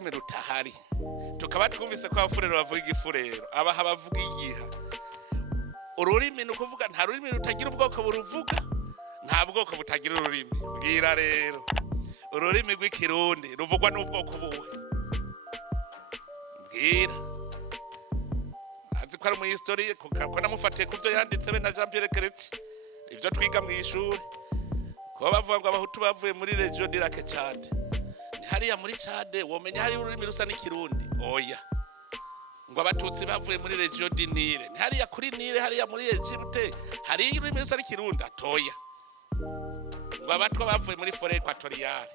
rurimi rutahari tukaba twumvise ko abafurero bavuga igifurero abaha bavuga igiha ururimi ni ukuvuga nta rurimi rutagira ubwoko buruvuga nta bwoko butagira ururimi bwira rero ururimi rw'ikirundi ruvugwa n'ubwoko buwe bwira azi ko ari mu history ko namufatiye kuvyo yanditse be na Jean Pierre Chrétien ivyo twiga mu ishuri ko bavuga ngo abahutu bavuye muri region d'Iraq Chad ni hariya muri Chad womenya hari ururimi rusa n'ikirundi oya ngo abatutsi bavuye muri region d'Nile ni hariya kuri Nile hariya muri Egypte hari ururimi rusa n'ikirundi atoya ngo abatwa bavuye muri forêt équatoriale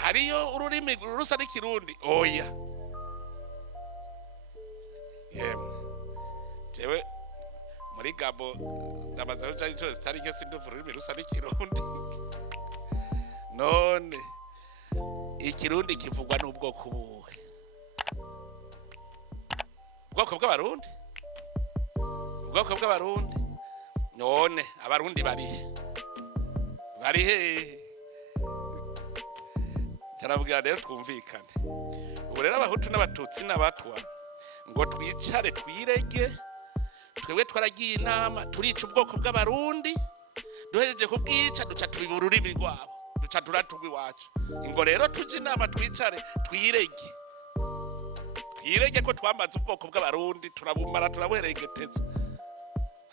hariyo ururimi rusa n'ikirundi oya yemwe jewe muri Gabo ndamaze cyane cyose zitari nke sinduvu ururimi rusa n'ikirundi none ikirundi kivugwa n'ubwoko buwe ubwoko bw'abarundi none abarundi barihe cyarabwira rero twumvikane ubu rero abahutu n'abatutsi n'abatwa ngo twicare twirege twebwe twaragiye inama turica ubwoko bw'abarundi duhejeje kubwica duca tubiba ururimi rwabo duca turatugwa iwacu ngo rero tuje inama twicare twirege ko twamaze ubwoko bw'abarundi turabumara turabuheregeteza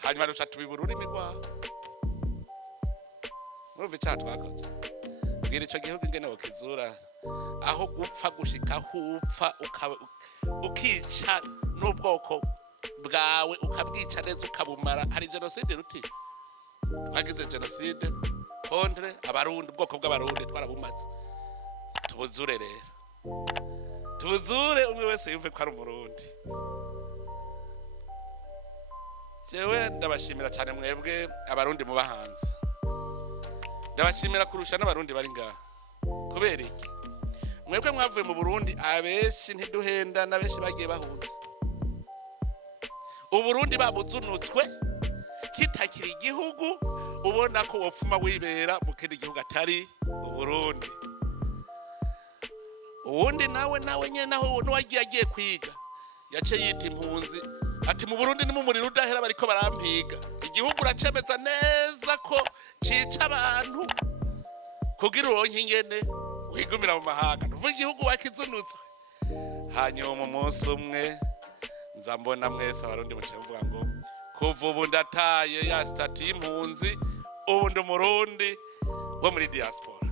hanyuma duca tubiba ururimi rwabo murumva icyaha twakoze bwira ico gihugu ingene wokizura aho gupfa gushika hupfa ukica n'ubwoko bwawe ukabwica neza ukabumara hari genocide ruti twagize genocide contre abarundi ubwoko bw'abarundi twarabumaze tubuzure rero tubuzure umwe wese yumve ko ari umurundi jewe ndabashimira cyane mwebwe abarundi mu bahanze ndabashimira kurusha n'abarundi bari ngaha kubera iki mwebwe mwavuye mu Burundi abeshi ntiduhenda n'abeshi bagiye bahunze uburundi babuzunutswe kitakiri igihugu ubona ko wopfuma wibera mu kindi gihugu atari uburundi uwundi nawe nyene naho nuwagiye kwiga yace yita impunzi ati mu Burundi ni mu muriro udahera bariko barampiga igihugu uracemeza neza ko cica abantu kugira uronke ingene wigumira mu mahanga nuvuga igihugu wakizunutswe hanyuma umunsi umwe nzambona mwese abarundi muvuga ngo kuva ubu ndataye ya statut y'impunzi ubu ndi umurundi wo muri diaspora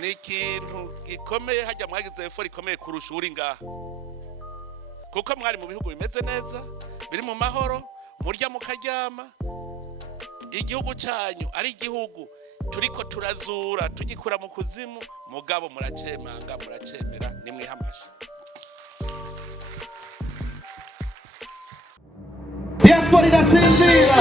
ni ikintu gikomeye hajya mwagize effort ikomeye kurusha uri ngaha kuko mwari mu bihugu bimeze neza biri mu mahoro murya mukaryama igihugu cyanyu ari igihugu turiko turazura tugikura mu kuzimu mugabo muracemanga muracemera nimwihamasha Diaspora irasinzira